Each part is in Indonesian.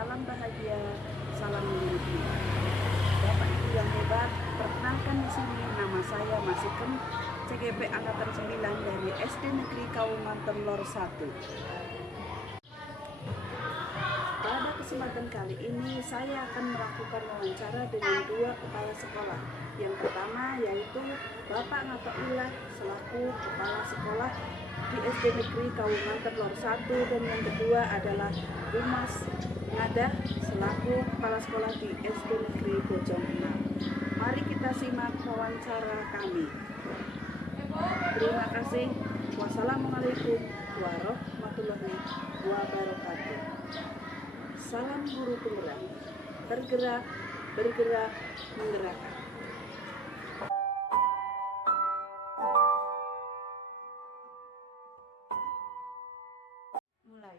salam bahagia, salam memiliki. Bapak Ibu yang hebat, perkenalkan di sini nama saya Masikem, CGP Angkatan 9 dari SD Negeri Kauman Telur 1. Pada kesempatan kali ini saya akan melakukan wawancara dengan dua kepala sekolah. Yang pertama yaitu Bapak Ngatoilah selaku kepala sekolah di SD Negeri Kauman Telur 1, dan yang kedua adalah Mas Ngadah selaku kepala sekolah di SD Negeri Bojong 6. Mari kita simak wawancara kami. Terima kasih. Wassalamualaikum warahmatullahi wabarakatuh. Salam guru penggerak, bergerak, bergerak, menggerakkan. Mulai.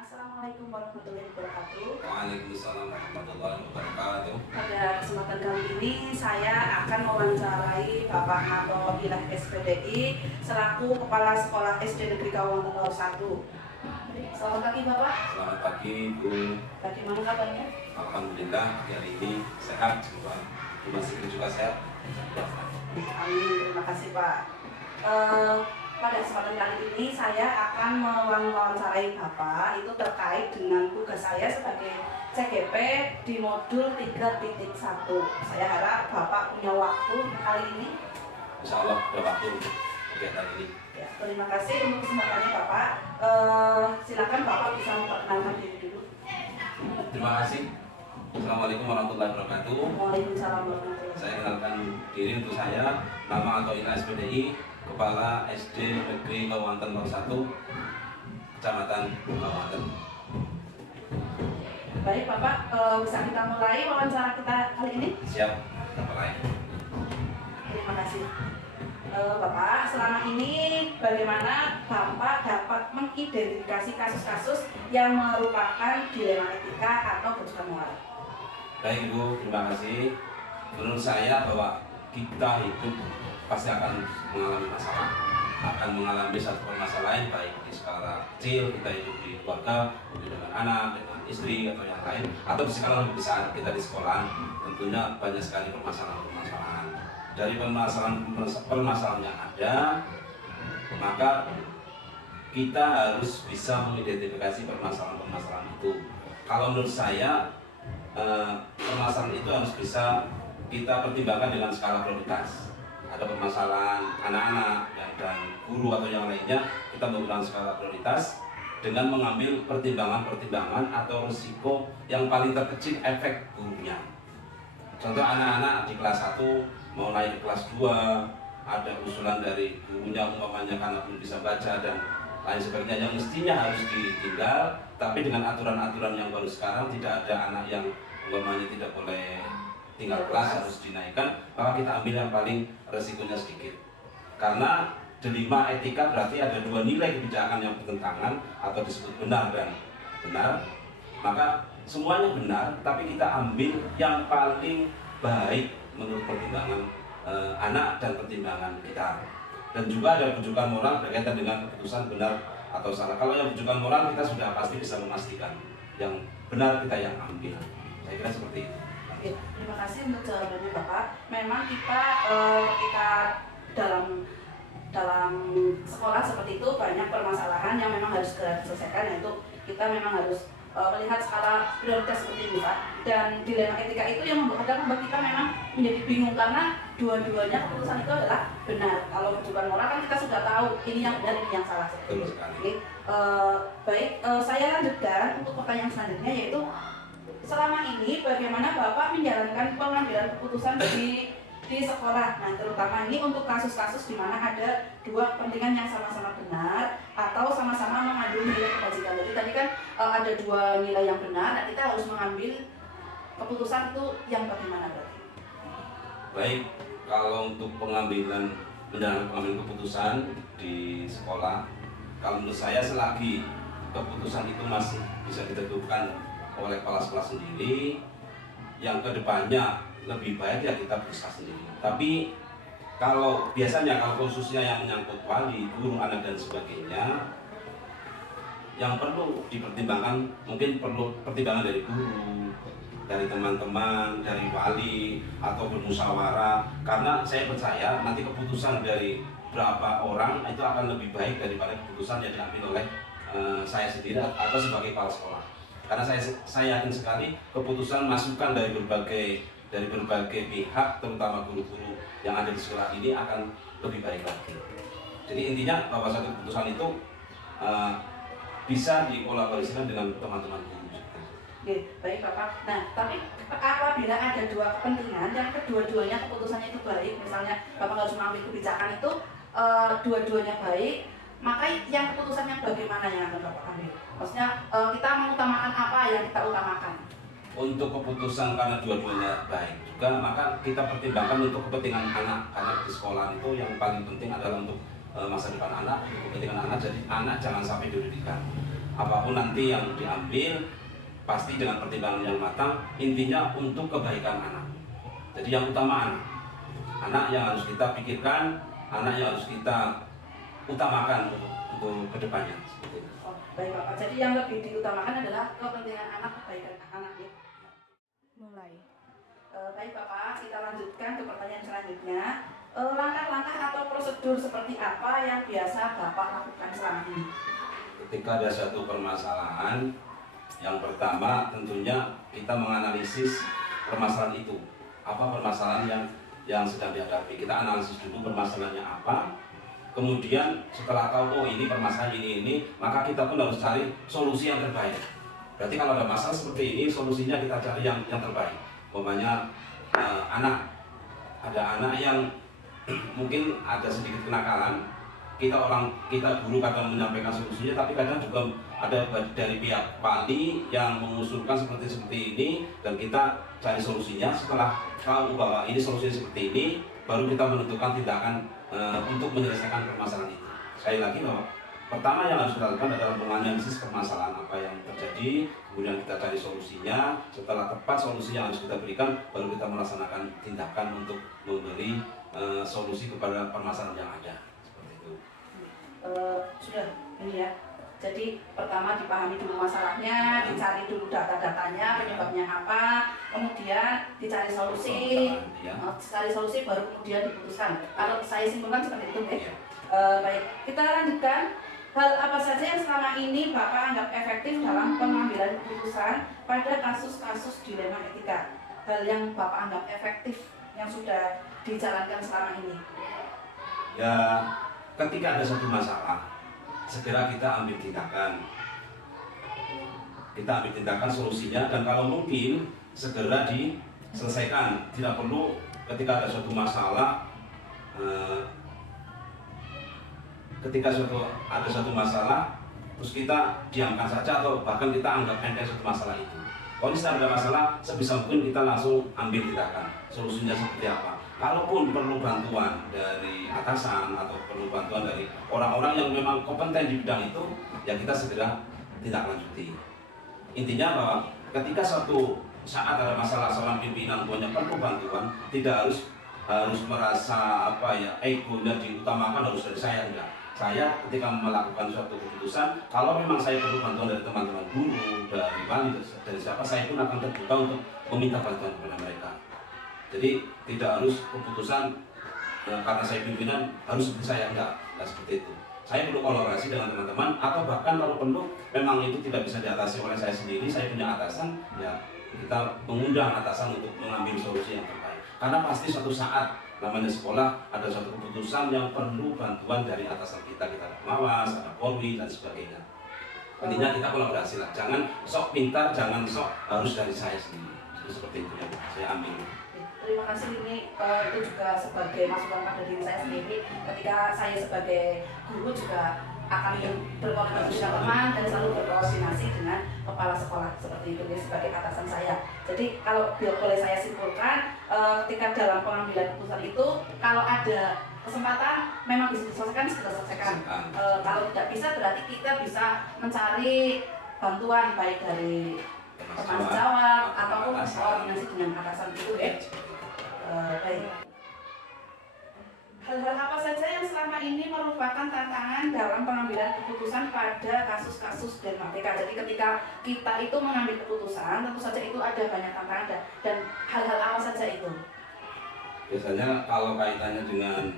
Assalamualaikum warahmatullahi wabarakatuh. Waalaikumsalam warahmatullahi wabarakatuh. Pada kesempatan kali ini saya akan mewawancarai Bapak Ngatoilah SPDI selaku Kepala Sekolah SD Negeri Kauman Telur 1. Selamat pagi Bapak. Selamat pagi Bu. Bagaimana kabarnya? Alhamdulillah hari ini sehat semua. Bu Masih juga sehat. Amin, terima kasih Pak. Pada kesempatan kali ini saya akan mewawancarai Bapak itu terkait dengan tugas saya sebagai CGP di modul 3.1. Saya harap Bapak punya waktu kali ini. Insya Allah ada waktu untuk kegiatan ini. Ya, terima kasih untuk kesempatannya Bapak. Silakan Bapak bisa memperkenalkan diri dulu. Terima kasih. Assalamualaikum warahmatullahi wabarakatuh. Waalaikumsalam warahmatullahi wabarakatuh. Saya kenalkan diri untuk saya, nama Ngatoilah SPDI, Kepala SD Negeri Kauman Telur 1, Kecamatan Kauman. Baik Bapak, bisa kita mulai wawancara kita kali ini? Siap, kita mulai. Terima kasih. Bapak, selama ini bagaimana Bapak dapat mengidentifikasi kasus-kasus yang merupakan dilema etika atau kebutuhan moral? Baik Ibu, terima kasih. Menurut saya bahwa kita hidup pasti akan mengalami masalah, akan mengalami satu permasalahan baik di skala kecil, kita hidup di keluarga, hidup dengan anak, dengan istri atau yang lain, atau di skala lebih besar kita di sekolah, tentunya banyak sekali permasalahan-permasalahan. Dari permasalahan yang ada, maka kita harus bisa mengidentifikasi permasalahan-permasalahan itu. Kalau menurut saya, permasalahan itu harus bisa kita pertimbangkan dengan skala prioritas. Ada permasalahan anak-anak dan guru atau yang lainnya, kita menggunakan skala prioritas dengan mengambil pertimbangan-pertimbangan atau risiko yang paling terkecil efek buruknya. Contoh anak-anak di kelas 1 mau naik ke kelas 2, ada usulan dari gurunya umpamanya karena belum bisa baca dan lain sebagainya yang mestinya harus ditinggal, tapi dengan aturan-aturan yang baru sekarang tidak ada anak yang umpamanya tidak boleh tinggal kelas, harus dinaikkan, maka kita ambil yang paling resikonya sedikit. Karena delima etika berarti ada dua nilai kebijakan yang bertentangan atau disebut benar dan benar, maka semuanya benar, tapi kita ambil yang paling baik menurut pertimbangan anak dan pertimbangan kita. Dan juga ada rujukan moral berkaitan dengan keputusan benar atau salah. Kalau yang rujukan moral kita sudah pasti bisa memastikan yang benar kita yang ambil. Saya kira seperti itu. Oke, terima kasih untuk jawabannya Bapak. Memang kita ketika dalam sekolah seperti itu banyak permasalahan yang memang harus segera diselesaikan, yaitu kita memang harus melihat skala prioritas seperti ini Pak. Dan dilema etika itu yang kadang membuat kita memang menjadi bingung karena dua-duanya keputusan itu adalah benar. Kalau rujukan moral kan kita sudah tahu ini yang benar, ini yang salah seperti itu. Oke, baik, saya lanjutkan untuk pertanyaan selanjutnya, yaitu selama ini bagaimana Bapak menjalankan pengambilan keputusan di sekolah? Nah, terutama ini untuk kasus-kasus di mana ada dua kepentingan yang sama-sama benar atau sama-sama mengandung nilai kebajikan. Jadi tadi kan ada dua nilai yang benar, nah kita harus mengambil keputusan itu yang bagaimana berarti? Baik, kalau untuk menjalankan pengambilan keputusan di sekolah, kalau menurut saya selagi keputusan itu masih bisa ditentukan oleh kepala sekolah sendiri, yang kedepannya lebih baik ya kita periksa sendiri. Tapi kalau biasanya kalau khususnya yang menyangkut wali, guru, anak dan sebagainya, yang perlu dipertimbangkan mungkin perlu pertimbangan dari guru, dari teman-teman, dari wali atau bermusyawarah, karena saya percaya nanti keputusan dari berapa orang itu akan lebih baik daripada keputusan yang diambil oleh saya sendiri atau sebagai kepala sekolah. Karena saya yakin sekali keputusan masukan dari berbagai pihak, terutama guru-guru yang ada di sekolah ini akan lebih baik lagi. Jadi intinya bahwa satu keputusan itu bisa dikolaborasikan dengan teman-teman guru. Oke, baik Bapak. Nah, tapi apabila ada dua kepentingan yang kedua-duanya keputusannya itu baik, misalnya Bapak harus mengambil kebijakan itu dua-duanya baik, maka yang keputusan yang bagaimana yang akan Bapak ambil? Maksudnya kita mengutamakan apa yang kita utamakan? Untuk keputusan karena dua-duanya baik juga, maka kita pertimbangkan untuk kepentingan anak, karena di sekolah itu yang paling penting adalah untuk masa depan anak, kepentingan anak. Jadi anak jangan sampai dirugikan. Apapun nanti yang diambil pasti dengan pertimbangan yang matang, intinya untuk kebaikan anak. Jadi yang utama anak yang harus kita pikirkan, anak yang harus kita utamakan untuk kedepannya. Oh, baik Bapak. Jadi yang lebih diutamakan adalah kepentingan anak, kebaikan anak ya. Mulai. Baik Bapak, kita lanjutkan ke pertanyaan selanjutnya. Langkah-langkah atau prosedur seperti apa yang biasa Bapak lakukan selama ini? Ketika ada satu permasalahan, yang pertama tentunya kita menganalisis permasalahan itu. Apa permasalahan yang sedang dihadapi? Kita analisis dulu permasalahannya apa. Kemudian setelah tahu oh ini permasalahan ini, maka kita pun harus cari solusi yang terbaik. Berarti kalau ada masalah seperti ini, solusinya kita cari yang terbaik. Umpamanya ada anak yang mungkin ada sedikit kenakalan, kita guru kadang menyampaikan solusinya, tapi kadang juga ada dari pihak wali yang mengusulkan seperti ini, dan kita cari solusinya. Setelah tahu bahwa ini solusinya seperti ini, baru kita menentukan tindakan untuk menyelesaikan permasalahan itu. Sekali lagi bahwa pertama yang harus kita lakukan adalah menganalisis permasalahan apa yang terjadi, kemudian kita cari solusinya. Setelah tepat solusi yang harus kita berikan, baru kita melaksanakan tindakan untuk memberi solusi kepada permasalahan yang ada. Seperti itu. Sudah ini ya. Jadi pertama dipahami dulu masalahnya, dicari dulu data-datanya, penyebabnya apa, kemudian dicari solusi, cari solusi baru kemudian diputuskan. Kalau saya simpulkan seperti itu, baik. Kita lanjutkan. Hal apa saja yang selama ini Bapak anggap efektif dalam pengambilan keputusan pada kasus-kasus dilema etika? Hal yang Bapak anggap efektif yang sudah dijalankan selama ini? Ya, ketika ada satu masalah, segera kita ambil tindakan. Kita ambil tindakan solusinya, dan kalau mungkin segera diselesaikan. Tidak perlu ketika ada suatu masalah ada satu masalah terus kita diamkan saja atau bahkan kita anggap enteng suatu masalah itu. Kalau misalnya ada masalah, sebisa mungkin kita langsung ambil tindakan. Solusinya seperti apa? Kalaupun perlu bantuan dari atasan atau perlu bantuan dari orang-orang yang memang kompeten di bidang itu, ya kita segera tindak lanjuti. Intinya bahwa ketika suatu saat ada masalah seorang pimpinan punya perlu bantuan, tidak harus merasa egonya diutamakan harus dari saya, enggak. Saya ketika melakukan suatu keputusan, kalau memang saya perlu bantuan dari teman-teman guru, dari wali, dari siapa, saya pun akan terbuka untuk meminta bantuan kepada mereka. Jadi tidak harus keputusan karena saya pimpinan harus seperti saya, enggak seperti itu. Saya perlu kolaborasi dengan teman-teman, atau bahkan kalau perlu memang itu tidak bisa diatasi oleh saya sendiri, saya punya atasan, ya kita mengundang atasan untuk mengambil solusi yang terbaik. Karena pasti suatu saat namanya sekolah ada suatu keputusan yang perlu bantuan dari atasan kita ada pengawas, ada polri dan sebagainya. Intinya kita kolaborasi lah, jangan sok pintar, jangan sok harus dari saya sendiri. Seperti itu yang saya ambil. Terima kasih, ini itu juga sebagai masukan pada diri saya sendiri. Ketika saya sebagai guru juga akan berkoordinasi dengan teman dan selalu berkoordinasi dengan kepala sekolah seperti itu ya, sebagai atasan saya. Jadi kalau boleh saya simpulkan, ketika dalam pengambilan keputusan itu, kalau ada kesempatan memang bisa diselesaikan, segera selesaikan. Kalau tidak bisa, berarti kita bisa mencari bantuan baik dari teman sejawat ataupun koordinasi dengan atasan itu ya. Baik. Hal-hal apa saja yang selama ini merupakan tantangan dalam pengambilan keputusan pada kasus-kasus Denmartika? Jadi ketika kita itu mengambil keputusan, tentu saja itu ada banyak tantangan dan hal-hal apa saja itu? Biasanya kalau kaitannya dengan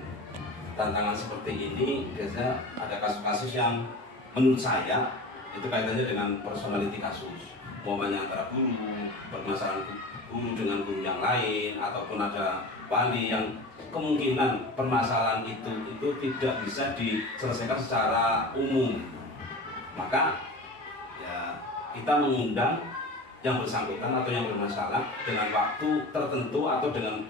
tantangan seperti ini, biasanya ada kasus-kasus yang menurut saya itu kaitannya dengan personality kasus. Umpamanya antara guru, permasalahan guru dengan guru yang lain, ataupun ada wali yang kemungkinan permasalahan itu tidak bisa diselesaikan secara umum. Maka ya kita mengundang yang bersangkutan atau yang bermasalah dengan waktu tertentu atau dengan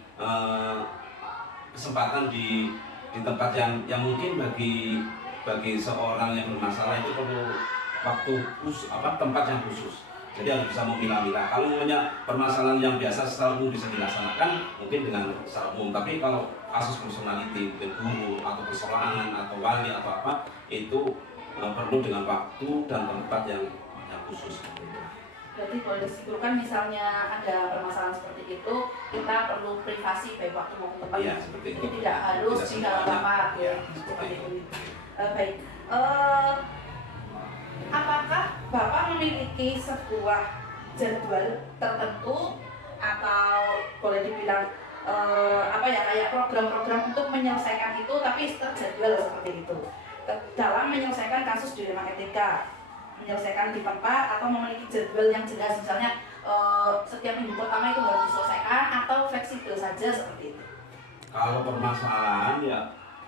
kesempatan di tempat yang mungkin bagi seorang yang bermasalah itu perlu waktu khusus, tempat yang khusus. Jadi harus bisa memilah-milah. Kalau punya permasalahan yang biasa secara umum bisa dilaksanakan mungkin dengan secara umum. Tapi kalau kasus personality, mungkin guru atau persoalan atau wali atau apa, itu perlu dengan waktu dan tempat yang khusus. Berarti boleh disimpulkan misalnya ada permasalahan seperti itu, kita perlu privasi baik waktu maupun tempat. Iya, seperti itu. Tidak harus di dalam rapat. Ya, Seperti itu. Baik. Apakah Bapak memiliki sebuah jadwal tertentu atau boleh dibilang kayak program-program untuk menyelesaikan itu tapi terjadwal seperti itu dalam menyelesaikan kasus dilema etika, menyelesaikan di tempat atau memiliki jadwal yang jelas, misalnya setiap minggu pertama itu harus diselesaikan atau fleksibel saja seperti itu? Kalau permasalahan ya,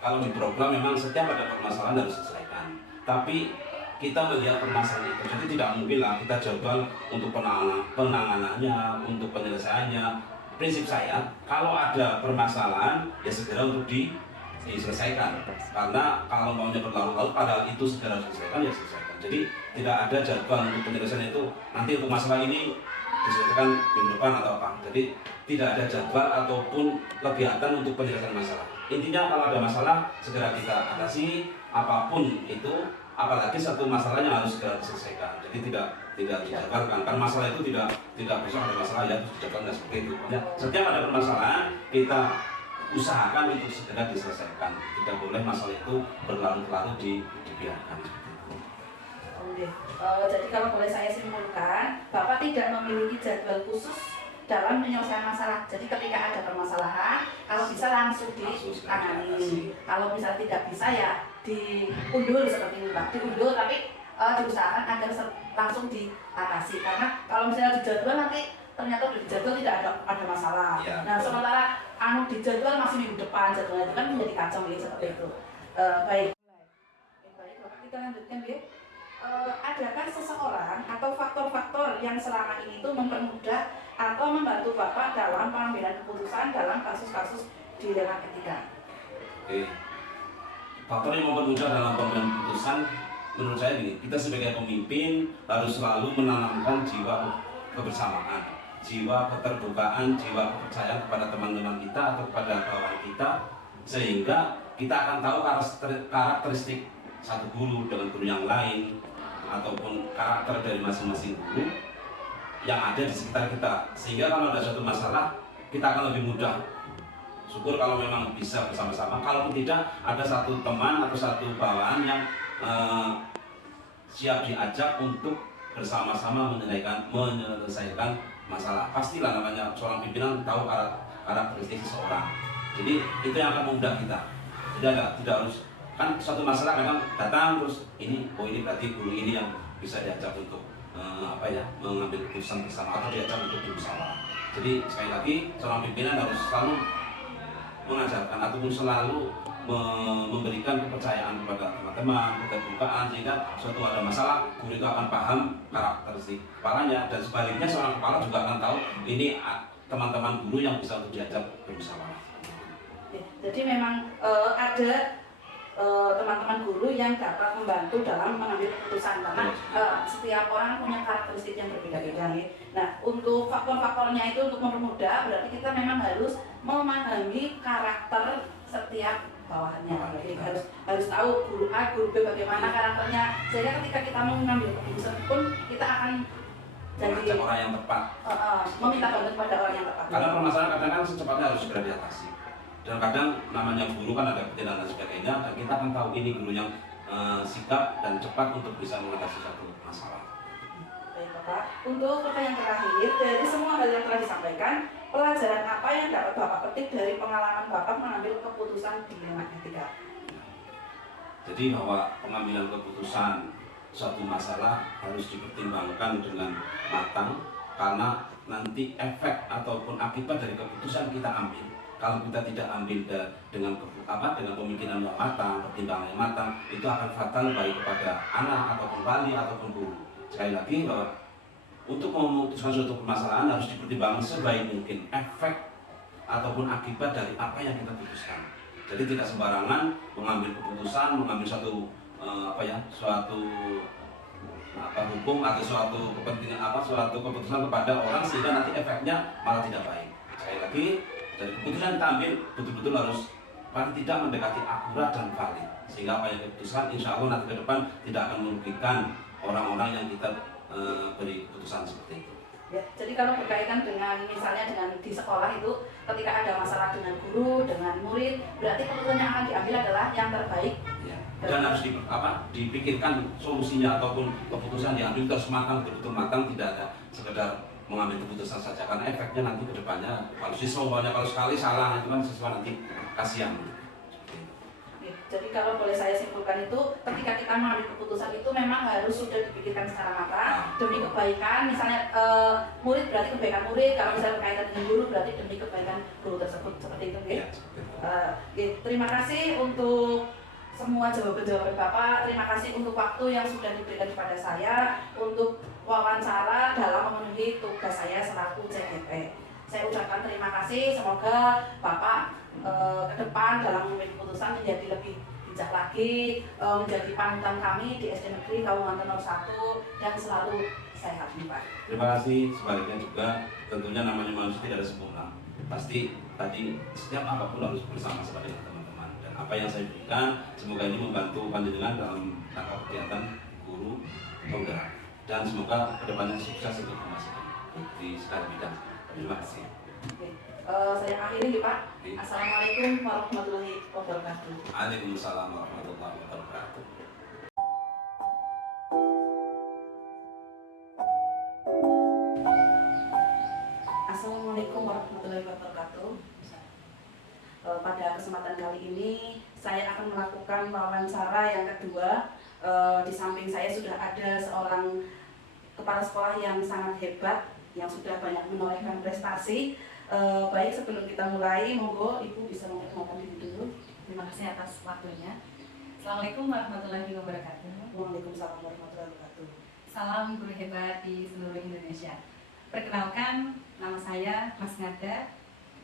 kalau di program memang setiap ada permasalahan harus diselesaikan, tapi kita melihat permasalahan itu, jadi tidak mungkin lah kita jadwal untuk penanganannya, untuk penyelesaiannya. Prinsip saya, kalau ada permasalahan ya segera untuk diselesaikan, karena kalau maunya berlarut-larut padahal itu segera diselesaikan ya selesaikan. Jadi tidak ada jadwal untuk penyelesaian itu nanti untuk masalah ini diselesaikan minggu depan atau apa. Jadi tidak ada jadwal ataupun kegiatan untuk penyelesaian masalah. Intinya kalau ada masalah segera kita atasi, apapun itu, apalagi satu masalah yang harus segera diselesaikan. Jadi tidak dijadwalkan, karena masalah itu tidak besok ada masalah ya terus dijadwalkan seperti itu. Ya, setiap ada permasalahan kita usahakan untuk segera diselesaikan. Tidak boleh masalah itu berlarut-larut dibiarkan. Oke. Jadi kalau boleh saya simpulkan, Bapak tidak memiliki jadwal khusus dalam menyelesaikan masalah. Jadi ketika ada permasalahan, kalau bisa langsung ditangani. Kalau misalnya tidak bisa ya diundur seperti ini Pak, diundur tapi diusahakan agar langsung diatasi. Karena kalau misalnya dijadwal nanti ternyata di jadwal tidak ada masalah. Ya, nah sementara dijadwal masih minggu depan, jadwalnya itu kan menjadi kacau ya seperti itu. Baik. Baik, Bapak kita lanjutkan ya. Adakah seseorang atau faktor-faktor yang selama ini itu mempermudah atau membantu Bapak dalam pengambilan keputusan dalam kasus-kasus dilema etika? Oke. Faktor yang mempermudah dalam pengambilan keputusan menurut saya ini, kita sebagai pemimpin harus selalu menanamkan jiwa kebersamaan, jiwa keterbukaan, jiwa kepercayaan kepada teman-teman kita atau kepada bawahan kita, sehingga kita akan tahu karakteristik satu guru dengan guru yang lain, ataupun karakter dari masing-masing guru yang ada di sekitar kita, sehingga kalau ada suatu masalah kita akan lebih mudah. Syukur kalau memang bisa bersama-sama, kalaupun tidak ada satu teman atau satu bawahan yang siap diajak untuk bersama-sama menyelesaikan masalah. Pastilah namanya seorang pimpinan tahu karakteristik seseorang, jadi itu yang akan memudah kita. Jadi tidak harus kan suatu masalah memang datang terus ini berarti guru ini yang bisa diajak untuk mengambil keputusan bersama atau diajak untuk bermusyawarah. Jadi sekali lagi seorang pimpinan harus selalu mengajarkan ataupun selalu memberikan kepercayaan kepada teman-teman, keterbukaan, sehingga suatu ada masalah guru itu akan paham karakteristik kepalanya, dan sebaliknya seorang kepala juga akan tahu ini teman-teman guru yang bisa untuk diajak bermusyawarah. Jadi memang ada teman-teman guru yang dapat membantu dalam mengambil keputusan, karena setiap orang punya karakteristik yang berbeda-beda ya. Nah, untuk faktor-faktornya itu untuk mempermudah berarti kita memang harus memahami karakter setiap bawahannya. Jadi harus tahu guru A, guru B bagaimana karakternya, sehingga ketika kita mengambil keputusan pun kita akan jadi orang yang tepat, meminta bantuan kepada orang yang tepat. Karena permasalahan kadang kan secepatnya harus segera diatasi. Dan kadang namanya guru kan ada ketidakadilan dan sebagainya, dan kita akan tahu ini guru yang sigap dan cepat untuk bisa mengatasi satu masalah. Baik Bapak, untuk pertanyaan terakhir, dari semua hal yang telah disampaikan, pelajaran apa yang dapat Bapak petik dari pengalaman Bapak mengambil keputusan dilema etika? Jadi bahwa pengambilan keputusan suatu masalah harus dipertimbangkan dengan matang, karena nanti efek ataupun akibat dari keputusan kita ambil, kalau kita tidak ambil dengan pemikiran yang matang, pertimbangan yang matang, itu akan fatal baik kepada anak ataupun wali ataupun guru. Sekali lagi bahwa untuk memutuskan suatu permasalahan harus dipertimbangkan sebaik mungkin efek ataupun akibat dari apa yang kita putuskan. Jadi tidak sembarangan mengambil keputusan, mengambil suatu hukum atau suatu kepentingan suatu keputusan kepada orang sehingga nanti efeknya malah tidak baik. Sekali lagi, dari keputusan kita ambil betul-betul harus paling tidak mendekati akurat dan valid, sehingga apa yang diputuskan insya Allah nanti ke depan tidak akan merugikan orang-orang yang kita beri keputusan seperti itu. Ya, jadi kalau berkaitan dengan misalnya dengan di sekolah itu ketika ada masalah dengan guru, dengan murid, berarti keputusan yang akan diambil adalah yang terbaik. Ya. Dan harus dipikirkan solusinya ataupun keputusan diambil terus matang, betul-betul matang, tidak ada sekedar mengambil keputusan saja, karena efeknya nanti ke depannya kalau siswanya kalau sekali salah itu kan siswa nanti kasihan. Jadi kalau boleh saya simpulkan itu ketika kita mengambil keputusan itu memang harus sudah dipikirkan secara matang demi kebaikan, misalnya murid berarti kebaikan murid, kalau misalnya berkaitan dengan guru berarti demi kebaikan guru tersebut, seperti itu ya. Terima kasih untuk semua jawaban-jawaban Bapak, terima kasih untuk waktu yang sudah diberikan kepada saya untuk wawancara dalam memenuhi tugas saya selaku CGP. Saya ucapkan terima kasih, semoga Bapak ke depan dalam mengambil keputusan menjadi lebih bijak lagi, menjadi panutan kami di SD Negeri Kabupaten Nomor 1 dan selalu sehat Pak. Terima kasih, sebaliknya juga tentunya namanya manusia tidak ada sempurna. Pasti tadi setiap apapun harus bersama-sama dengan teman-teman, dan apa yang saya berikan semoga ini membantu panjenengan dalam rangka kegiatan guru penggerak, dan semoga kedepannya sukses untuk masing-masing di segala bidang. Terima kasih. Saya akhiri Pak. Assalamualaikum warahmatullahi wabarakatuh. Waalaikumsalam warahmatullahi wabarakatuh. Assalamualaikum warahmatullahi wabarakatuh. Pada kesempatan kali ini saya akan melakukan wawancara yang kedua. Di samping saya sudah ada seorang kepala sekolah yang sangat hebat, yang sudah banyak menorehkan prestasi. Baik, sebelum kita mulai, monggo Ibu bisa memperkenalkan diri dulu. Terima kasih atas waktunya. Assalamualaikum warahmatullahi wabarakatuh. Waalaikumsalam warahmatullahi wabarakatuh. Salam guru hebat di seluruh Indonesia. Perkenalkan, nama saya Mas Ngada.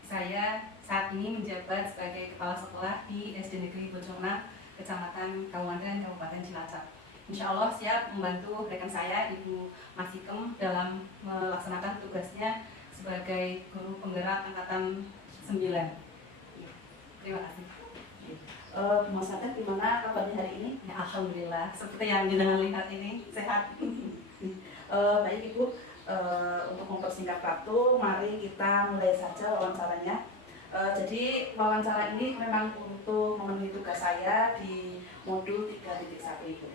Saya saat ini menjabat sebagai kepala sekolah di SD Negeri Bojongna, Kecamatan Kabupaten Cilacap. Insya Allah siap membantu rekan saya, Ibu Mas Hikem, dalam melaksanakan tugasnya sebagai guru penggerak angkatan 9. Terima kasih. Mas Ngada, gimana kabarnya hari ini? Ya, alhamdulillah, seperti yang jenengan lihat ini, sehat. Baik Ibu, untuk mempersingkat waktu, mari kita mulai saja wawancaranya. Jadi wawancara ini memang untuk memenuhi tugas saya di modul 3.1 Ibu.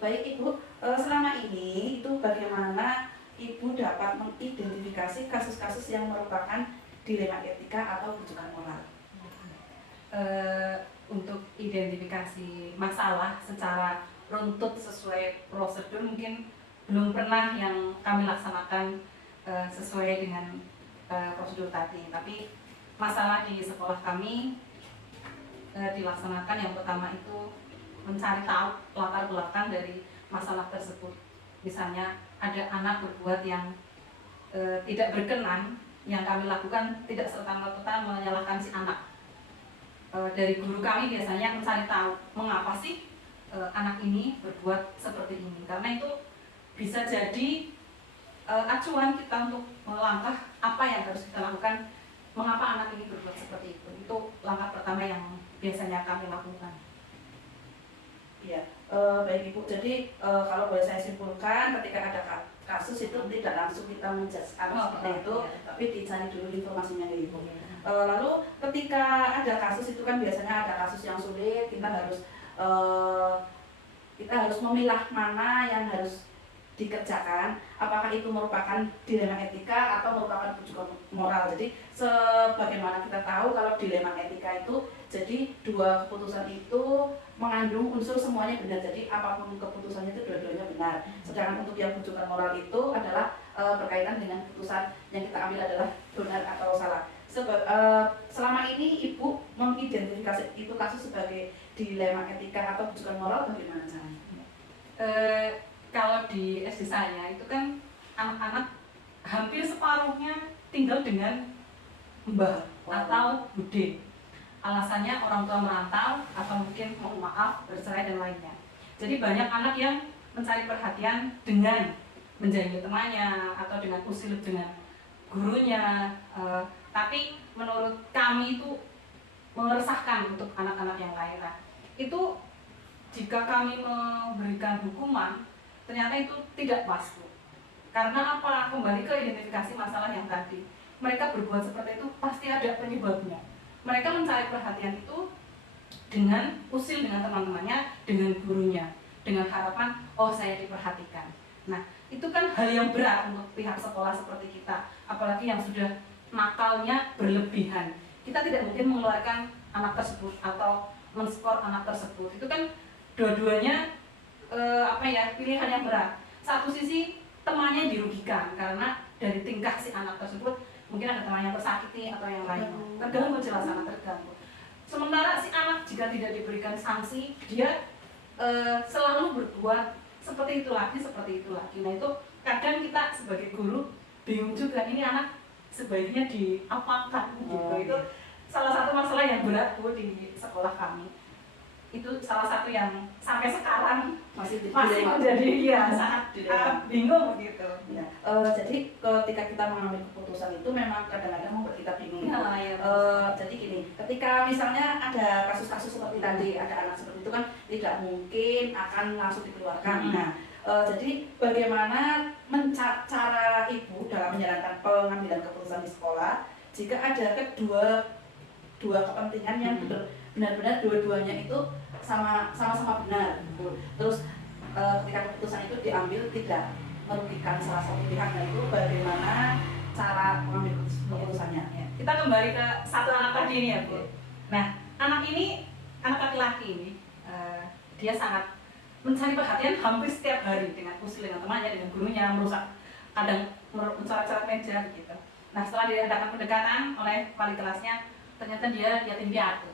Baik Ibu, selama ini itu bagaimana Ibu dapat mengidentifikasi kasus-kasus yang merupakan dilema etika atau rujukan moral? Untuk identifikasi masalah secara runtut sesuai prosedur mungkin belum pernah yang kami laksanakan sesuai dengan prosedur tadi. Tapi masalah di sekolah kami dilaksanakan yang pertama itu mencari tahu latar belakang dari masalah tersebut. Misalnya ada anak berbuat yang tidak berkenan, yang kami lakukan tidak serta-merta menyalahkan si anak. Dari guru kami biasanya mencari tahu mengapa sih anak ini berbuat seperti ini, karena itu bisa jadi acuan kita untuk melangkah apa yang harus kita lakukan, mengapa anak ini berbuat seperti itu. Itu langkah pertama yang biasanya kami lakukan. Iya, baik Ibu. Jadi kalau boleh saya simpulkan, ketika ada kasus itu tidak langsung kita menjudge seperti itu, tapi dicari dulu informasinya gitu. Lalu ketika ada kasus itu kan biasanya ada kasus yang sulit, kita harus memilah mana yang harus dikerjakan, apakah itu merupakan dilema etika atau merupakan rujukan moral. Jadi sebagaimana kita tahu kalau dilema etika itu, jadi dua keputusan itu mengandung unsur semuanya benar, jadi apapun keputusannya itu dua-duanya benar. Sedangkan untuk yang rujukan moral itu adalah berkaitan dengan keputusan yang kita ambil adalah benar atau salah. Selama ini Ibu mengidentifikasi itu kasus sebagai dilema etika atau rujukan moral, bagaimana caranya? Kalau di SD saya itu kan anak-anak hampir separuhnya tinggal dengan mbah atau bude. Alasannya orang tua merantau atau mungkin mau maaf, bercerai dan lainnya. Jadi banyak anak yang mencari perhatian dengan menjadi temannya atau dengan usil dengan gurunya. Tapi menurut kami itu meresahkan untuk anak-anak yang lain. Itu jika kami memberikan hukuman, ternyata itu tidak pas, Bu. Karena apa? Kembali ke identifikasi masalah yang tadi. Mereka berbuat seperti itu pasti ada penyebabnya. Mereka mencari perhatian itu dengan usil dengan teman-temannya, dengan gurunya, dengan harapan, oh saya diperhatikan. Nah, itu kan hal yang berat untuk pihak sekolah seperti kita, apalagi yang sudah nakalnya berlebihan. Kita tidak mungkin mengeluarkan anak tersebut atau men-skor anak tersebut. Itu kan dua-duanya pilihan yang berat. Satu sisi temannya dirugikan karena dari tingkah si anak tersebut mungkin ada teman yang tersakiti atau yang lain, terganggu, jelas sangat terganggu. Sementara si anak jika tidak diberikan sanksi, dia selalu berbuat seperti itu lagi. Nah itu kadang kita sebagai guru bingung juga, ini anak sebaiknya diapakan gitu. Itu salah satu masalah yang berat, Bu, di sekolah kami. Itu salah satu yang sampai sekarang masih menjadi sangat bingung gitu. Ya, jadi ketika kita mengambil keputusan itu memang kadang-kadang membuat kita bingung. Jadi gini, ketika misalnya ada kasus-kasus seperti tadi, ada anak seperti itu kan tidak mungkin akan langsung dikeluarkan. Nah, jadi bagaimana cara Ibu dalam menjalankan pengambilan keputusan di sekolah jika ada dua kepentingan yang benar-benar dua-duanya itu sama-sama benar. Terus ketika keputusan itu diambil tidak merugikan salah satu pihak, nah itu bagaimana cara mengambil keputusannya? Ya. Kita kembali ke satu anak tadi ini ya, Bu. Nah, anak laki-laki ini dia sangat mencari perhatian hampir setiap hari dengan usil dengan temannya, dengan gurunya, kadang mencoret-coret meja gitu. Nah, setelah diadakan pendekatan oleh wali kelasnya, ternyata dia yatim piatu.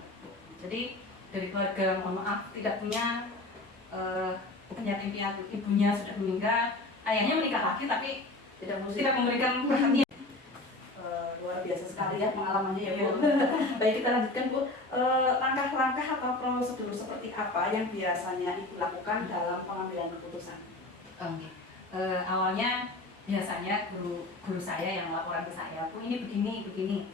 Jadi dari keluarga, mohon maaf, tidak punya yatim piatu, ibunya sudah meninggal, ayahnya menikah lagi tapi tidak memberikan perhatian. Luar biasa sekali ya pengalamannya ya, Bu. Baik, kita lanjutkan, Bu. Langkah-langkah atau prosedur seperti apa yang biasanya Ibu lakukan dalam pengambilan keputusan? Awalnya biasanya guru saya yang laporan ke saya, Bu, ini begini.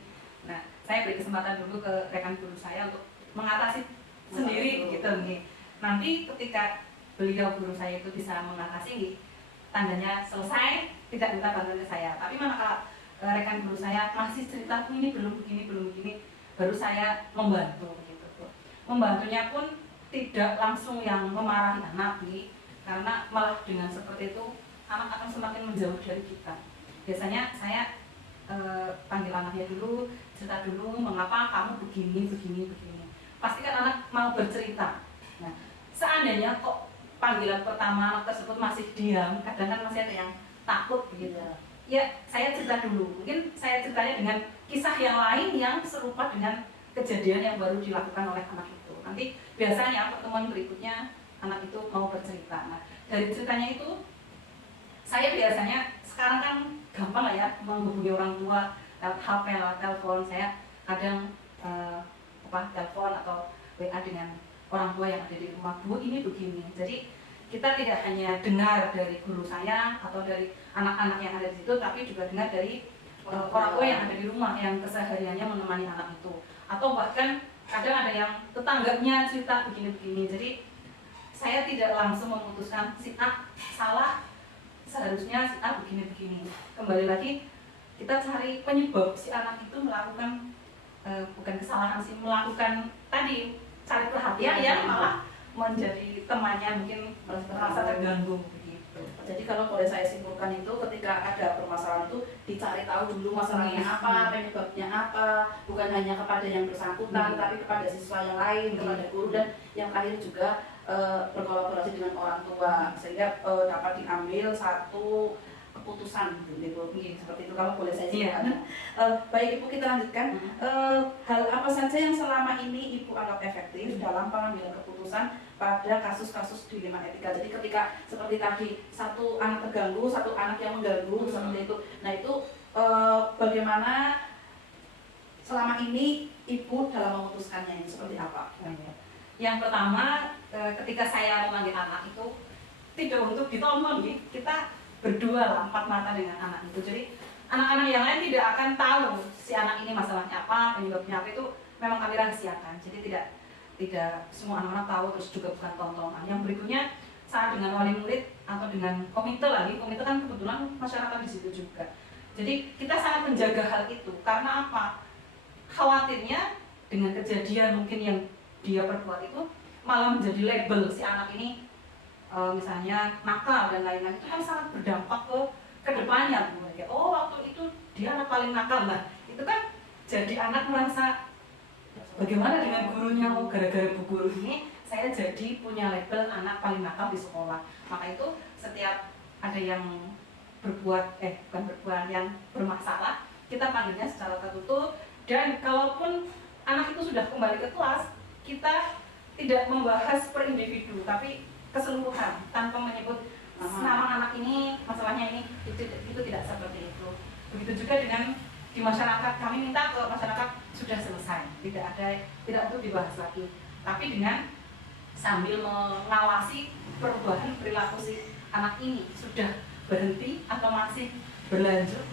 Nah, saya beri kesempatan dulu ke rekan guru saya untuk mengatasi sendiri gitu nih. Nanti ketika guru saya itu bisa mengatasi, tandanya selesai, tidak minta bantuan ke saya. Tapi manakala rekan guru saya masih cerita ini belum begini, baru saya membantu gitu. Membantunya pun tidak langsung yang memarahi anak nih, karena malah dengan seperti itu anak akan semakin menjauh dari kita. Biasanya saya panggil anaknya dulu, cerita dulu mengapa kamu begini. Pastikan anak mau bercerita. Nah, seandainya kok panggilan pertama anak tersebut masih diam, kadang kan masih ada yang takut begitu. Ya, saya cerita dulu. Mungkin saya ceritanya dengan kisah yang lain yang serupa dengan kejadian yang baru dilakukan oleh anak itu. Nanti biasanya pertemuan berikutnya anak itu mau bercerita. Nah, dari ceritanya itu saya biasanya sekarang kan gampang lah ya menghubungi orang tua lewat HP, lewat telepon. Saya kadang telepon atau WA dengan orang tua yang ada di rumah, Bu, ini begini. Jadi kita tidak hanya dengar dari guru saya atau dari anak-anak yang ada di situ, tapi juga dengar dari orang tua yang ada di rumah yang kesehariannya menemani anak itu. Atau bahkan kadang ada yang tetangganya cerita begini. Jadi saya tidak langsung memutuskan si A salah, seharusnya si A begini-begini. Kembali lagi kita cari penyebab si anak itu melakukan bukan kesalahan sih, melakukan tadi cari perhatian ya malah menjadi temannya mungkin merasa terganggu begitu. Jadi kalau boleh saya simpulkan itu ketika ada permasalahan itu dicari tahu dulu masalahnya apa, penyebabnya apa, bukan hanya kepada yang bersangkutan tapi kepada siswa yang lain, kepada guru dan yang terakhir juga berkolaborasi dengan orang tua sehingga dapat diambil satu keputusan gitu, seperti itu kalau boleh saya simpulkan. Baik Ibu, kita lanjutkan. Hal apa saja yang selama ini Ibu anggap efektif dalam pengambilan keputusan pada kasus-kasus dilema etika? Jadi ketika seperti tadi satu anak terganggu, satu anak yang mengganggu seperti itu. Nah itu bagaimana selama ini Ibu dalam memutuskannya ini seperti apa? Yang pertama, ketika saya memanggil anak itu tidak untuk ditonton, kita berdua lah, 4 mata dengan anak itu. Jadi anak-anak yang lain tidak akan tahu si anak ini masalahnya apa, penyebabnya apa, itu memang kami rahasiakan. Jadi tidak semua anak-anak tahu, terus juga bukan tontonan. Yang berikutnya saat dengan wali murid atau dengan komite lagi, komite kan kebetulan masyarakat di situ juga. Jadi kita sangat menjaga hal itu karena apa? Khawatirnya dengan kejadian mungkin yang dia perbuat itu malah menjadi label si anak ini misalnya nakal dan lain-lain, itu kan sangat berdampak ke depannya. Oh waktu itu dia anak paling nakal, nah itu kan jadi anak merasa bagaimana dengan gurunya, oh gara-gara bu guru ini saya jadi punya label anak paling nakal di sekolah. Maka itu setiap ada yang yang bermasalah, kita panggilnya secara tertutup, dan kalaupun anak itu sudah kembali ke kelas, kita tidak membahas per individu tapi keseluruhan tanpa menyebut nama anak ini, masalahnya ini, itu tidak seperti itu. Begitu juga dengan di masyarakat, kami minta ke masyarakat sudah selesai, tidak untuk dibahas lagi, tapi dengan sambil mengawasi perubahan perilaku si anak ini sudah berhenti atau masih berlanjut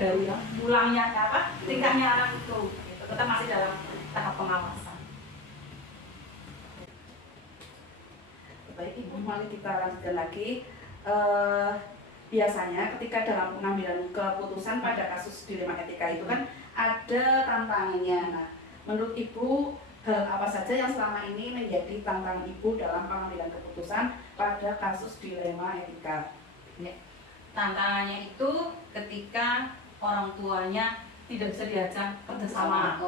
dari ulangnya tingkahnya anak itu, gitu. Kita masih dalam tahap pengawasan. Baik Ibu, mari kita lanjutkan lagi. Biasanya ketika dalam pengambilan keputusan pada kasus dilema etika itu kan ada tantangannya. Nah, menurut Ibu hal apa saja yang selama ini menjadi tantangan Ibu dalam pengambilan keputusan pada kasus dilema etika? Ya. Tantangannya itu ketika orang tuanya tidak bisa diajak kerjasama.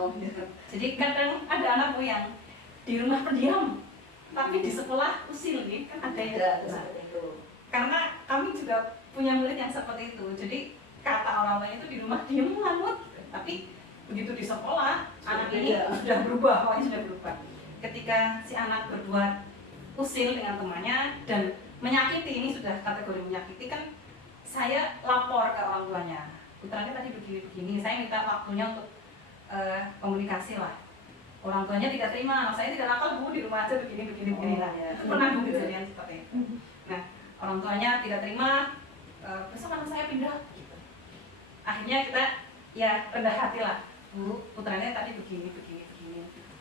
Jadi kadang ada anakku yang di rumah pendiam, tapi di sekolah usil kan ada yang seperti itu. Karena kami juga punya murid yang seperti itu. Jadi kata orang tuanya itu di rumah diem ngamut, tapi begitu di sekolah anak ini sudah berubah, pokoknya sudah berubah. Ketika si anak berbuat usil dengan temannya dan menyakiti, ini sudah kategori menyakiti, kan saya lapor ke orang tuanya. Putranya tadi begini-begini, saya minta waktunya untuk komunikasi lah. Orang tuanya tidak terima, anak saya tidak nakal bu, di rumah aja begini lah. Pernah bu kejadian seperti itu. Nah, orang tuanya tidak terima, besok anak saya pindah. Gitu. Akhirnya kita ya rendah hati lah, bu, putranya tadi begini.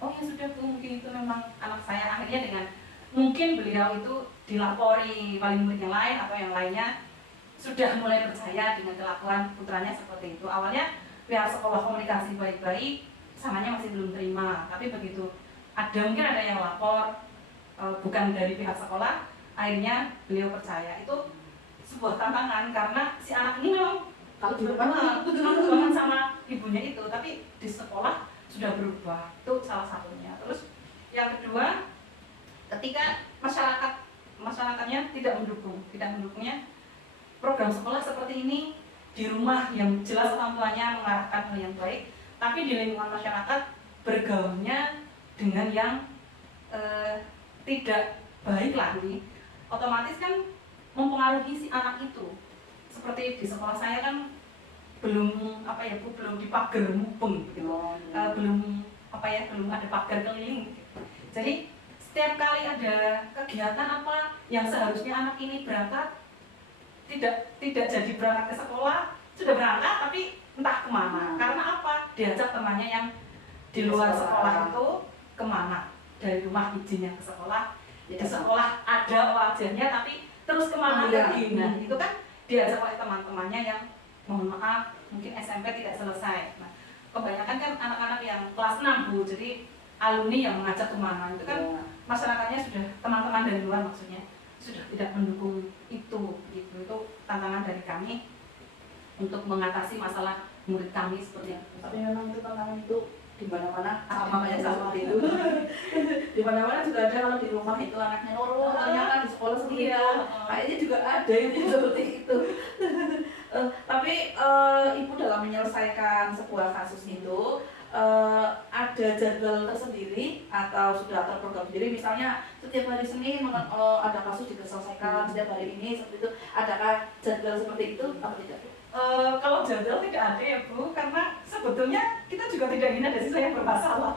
Oh ya sudah bu, mungkin itu memang anak saya. Akhirnya dengan mungkin beliau itu dilapori wali murid yang lain atau yang lainnya sudah mulai percaya dengan kelakuan putranya seperti itu. Awalnya pihak sekolah komunikasi baik-baik, samanya masih belum terima, tapi begitu mungkin ada yang lapor bukan dari pihak sekolah, akhirnya beliau percaya. Itu sebuah tantangan karena si anak ini memang kalau banget sama ibunya itu, tapi di sekolah sudah berubah. Itu salah satunya. Terus yang kedua, ketika masyarakatnya tidak mendukungnya program sekolah seperti ini di rumah yang jelas orang tuanya mengarahkan hal yang baik, tapi di lingkungan masyarakat bergaulnya dengan yang tidak baik lagi, otomatis kan mempengaruhi si anak itu. Seperti di sekolah saya kan belum dipagar mupeng gitu. Belum ada pagar keliling gitu. Jadi setiap kali ada kegiatan apa yang seharusnya anak ini berangkat tidak jadi berangkat ke sekolah, sudah berangkat tapi entah kemana. Karena apa? Diajak temannya yang di luar sekolah itu kemana? Dari rumah izinnya ke sekolah. Di sekolah ada wajahnya tapi terus kemana Iya. lagi? Nah itu kan diajak oleh teman-temannya yang mohon maaf mungkin SMP tidak selesai. Nah kebanyakan kan anak-anak yang kelas 6 Bu, jadi alumni yang mengajak kemana itu kan Iya. masyarakatnya sudah, teman-teman dari luar maksudnya sudah tidak mendukung itu gitu. Itu tantangan dari kami untuk mengatasi masalah murid kami seperti itu. Tapi memang itu tantangan itu di mana-mana sama kayak Sama. seperti itu. Di mana-mana juga ada, kalau di rumah itu anaknya nurut, ternyata di sekolah seperti Iya. itu. Kayaknya juga ada yang seperti itu. Tapi ibu dalam menyelesaikan sebuah kasus itu ada jadwal tersendiri atau sudah terprogram sendiri, misalnya setiap hari Senin ada kasus diselesaikan, setiap hari ini seperti itu, adakah jadwal seperti itu atau tidak? Kalau jadwal tidak ada ya Bu, karena sebetulnya kita juga tidak ingin ada siswa yang bermasalah.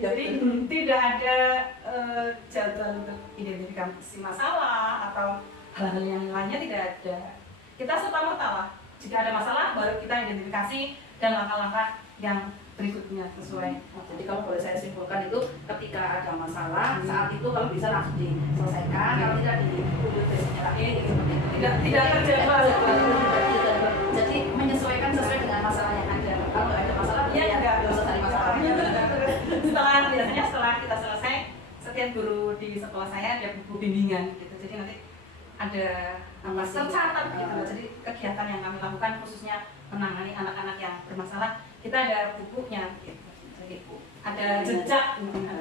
Jadi tidak ada jadwal untuk identifikasi masalah atau hal-hal yang lainnya, tidak ada. Kita serta-merta lah, jika ada masalah baru kita identifikasi dan langkah-langkah yang berikutnya sesuai. Jadi kalau boleh saya simpulkan itu ketika ada masalah saat itu kalau bisa langsung diselesaikan, kalau tidak ditunggu besoknya lagi seperti itu. Tidak terjebak. Jadi menyesuaikan sesuai dengan masalah yang ada. Kalau ada masalah Iya ya juga. harus cari masalahnya. Biasanya setelah kita selesai, setiap guru di sekolah saya ada buku bimbingan gitu. Jadi nanti ada apa tercatat gitu. Jadi kegiatan yang kami lakukan khususnya menangani anak-anak yang bermasalah, kita ada bukunya gitu. Jadi ada jejak,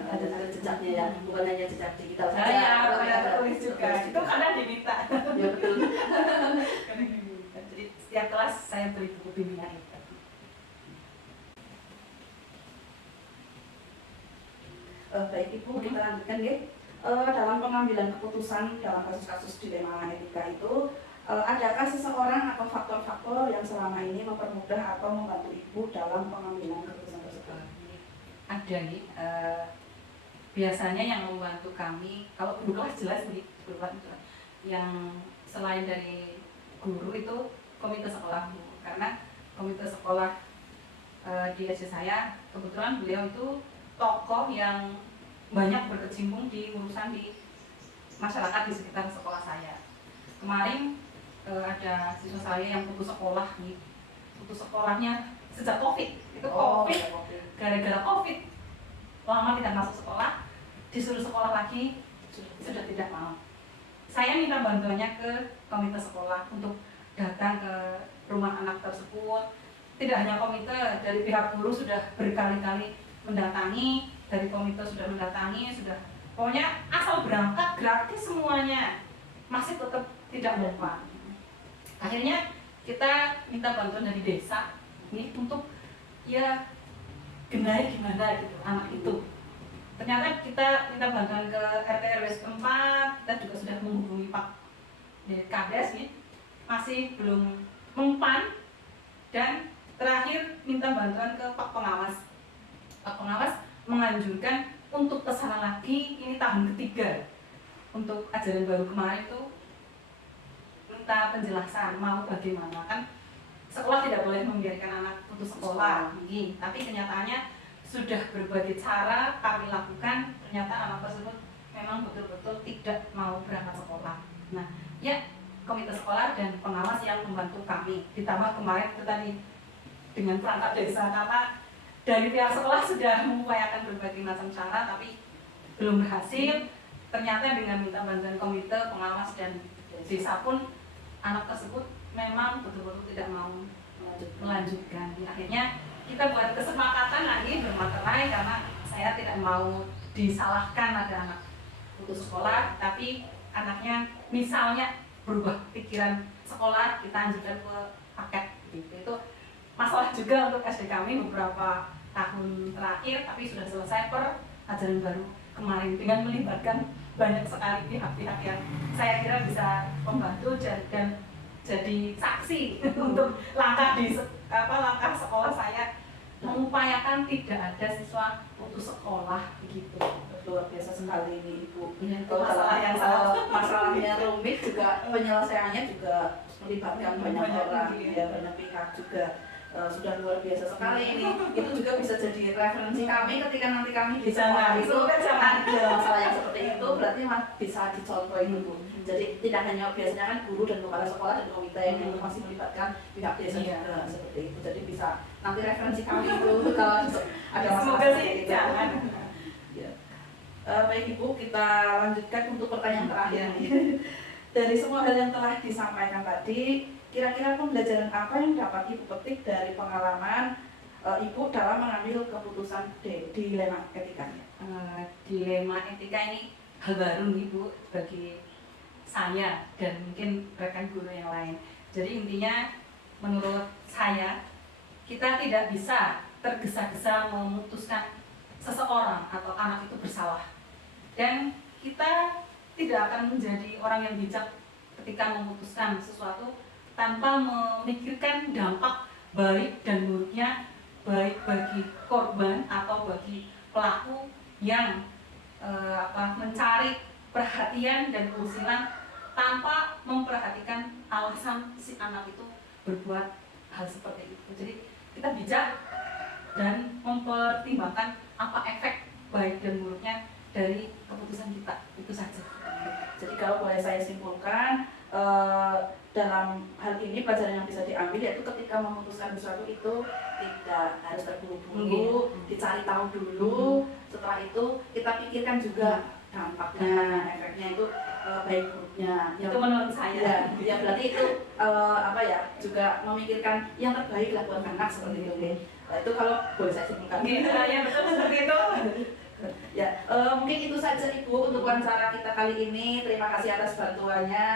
Ada jejaknya ya, bukan hanya jejak digital saja. saya tapi ada tulis juga. Itu kadang diminta. Ya betul. Jadi setiap kelas saya beri buku bimbingan itu. Baik Ibu, kita lanjutkan ya. Dalam pengambilan keputusan dalam kasus-kasus dilema etika itu, adakah seseorang atau faktor-faktor yang selama ini mempermudah atau membantu Ibu dalam pengambilan keputusan tersebut? Ada nih, biasanya yang membantu kami, kalau guru kelas jelas nih, guru kelas jelas. Yang selain dari guru itu komite sekolah, karena komite sekolah di SD saya kebetulan beliau itu tokoh yang banyak berkecimpung di urusan di masyarakat di sekitar sekolah saya. Kemarin ada siswa saya yang putus sekolah nih, putus sekolahnya sejak COVID. Itu COVID, gara-gara COVID lama tidak masuk sekolah, disuruh sekolah lagi sudah tidak mau. Saya minta bantuannya ke komite sekolah untuk datang ke rumah anak tersebut. Tidak hanya komite, dari pihak guru sudah berkali-kali mendatangi, dari komite sudah mendatangi, sudah pokoknya asal berangkat gratis semuanya, masih tetap tidak mempan. Akhirnya kita minta bantuan dari desa nih untuk ya genai gimana gitu anak itu. Ternyata kita minta bantuan ke RT RW setempat, kita juga sudah menghubungi Pak Kades nih, masih belum mempan, dan terakhir minta bantuan ke Pak Pengawas. Pak Pengawas menganjurkan untuk kesana lagi, ini tahun ketiga untuk ajaran baru kemarin tuh minta penjelasan mau bagaimana, kan sekolah tidak boleh membiarkan anak putus sekolah, tapi kenyataannya sudah berbagai cara kami lakukan, ternyata anak tersebut memang betul-betul tidak mau berangkat sekolah. Nah, ya komite sekolah dan pengawas yang membantu kami, ditambah kemarin itu tadi dengan perangkat desa, karena dari pihak sekolah sudah mengupayakan berbagai macam cara tapi belum berhasil. Ternyata dengan minta bantuan komite, pengawas dan desa pun anak tersebut memang betul-betul tidak mau melanjutkan. Akhirnya kita buat kesepakatan lagi bermaterai, karena saya tidak mau disalahkan ada anak putus sekolah tapi anaknya misalnya berubah pikiran sekolah, kita anjurkan ke paket gitu. Itu masalah juga untuk SD kami beberapa tahun terakhir, tapi sudah selesai per ajaran baru kemarin dengan melibatkan banyak sekali pihak-pihak yang saya kira bisa membantu dan jadi saksi untuk langkah langkah sekolah saya mengupayakan tidak ada siswa putus sekolah begitu. Luar biasa sekali ini Ibu. Kalau Masalahnya rumit juga, penyelesaiannya juga melibatkan banyak orang, ya banyak pihak juga. sudah luar biasa sekali ini. Itu juga bisa jadi referensi kami ketika nanti kami di Bisa sekolah itu langsung ada masalah yang seperti itu, berarti bisa dicontoh itu. Jadi tidak hanya biasanya kan guru dan kepala sekolah dan komite yang itu masih melibatkan pihak desa juga seperti itu. Jadi bisa nanti referensi kami itu kalau ada masalah Semoga seperti sih itu. jangan. Ya. Baik Ibu, kita lanjutkan untuk pertanyaan terakhir nih. Dari semua hal yang telah disampaikan tadi, kira-kira pembelajaran apa yang dapat Ibu petik dari pengalaman Ibu dalam mengambil keputusan dilema etikanya? Dilema etika ini hal baru nih Bu bagi saya dan mungkin rekan guru yang lain. Jadi intinya menurut saya kita tidak bisa tergesa-gesa memutuskan seseorang atau anak itu bersalah, dan kita tidak akan menjadi orang yang bijak ketika memutuskan sesuatu tanpa memikirkan dampak baik dan buruknya, baik bagi korban atau bagi pelaku yang mencari perhatian dan keusilan tanpa memperhatikan alasan si anak itu berbuat hal seperti itu. Jadi kita bijak dan mempertimbangkan apa efek baik dan buruknya dari keputusan kita, itu saja. Jadi kalau boleh saya simpulkan, dalam hal ini pelajaran yang bisa diambil yaitu ketika memutuskan sesuatu itu tidak harus terburu-buru, dicari tahu dulu, setelah itu kita pikirkan juga dampaknya, efeknya itu baik buruknya. Itu menurut saya. Ya berarti itu juga memikirkan yang terbaik lah buat anak seperti itu. Nah, itu kalau boleh saya simpulkan. Ya betul seperti itu. Ya, mungkin itu saja Ibu untuk wawancara kita kali ini. Terima kasih atas bantuannya.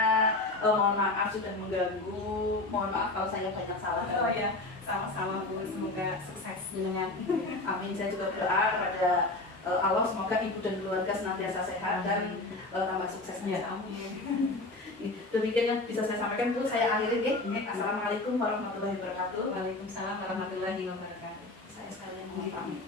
Mohon maaf sudah mengganggu. Mohon maaf kalau saya banyak salah. Oh ya, sama-sama Bu. Semoga sukses dengan. Amin. Saya juga berdoa kepada Allah semoga Ibu dan keluarga senantiasa sehat dan tambah sukses. Ya, amin. Demikian yang bisa saya sampaikan dulu. Saya akhiri ya. Assalamualaikum warahmatullahi wabarakatuh. Waalaikumsalam warahmatullahi wabarakatuh. Saya sekalian mohon pamit.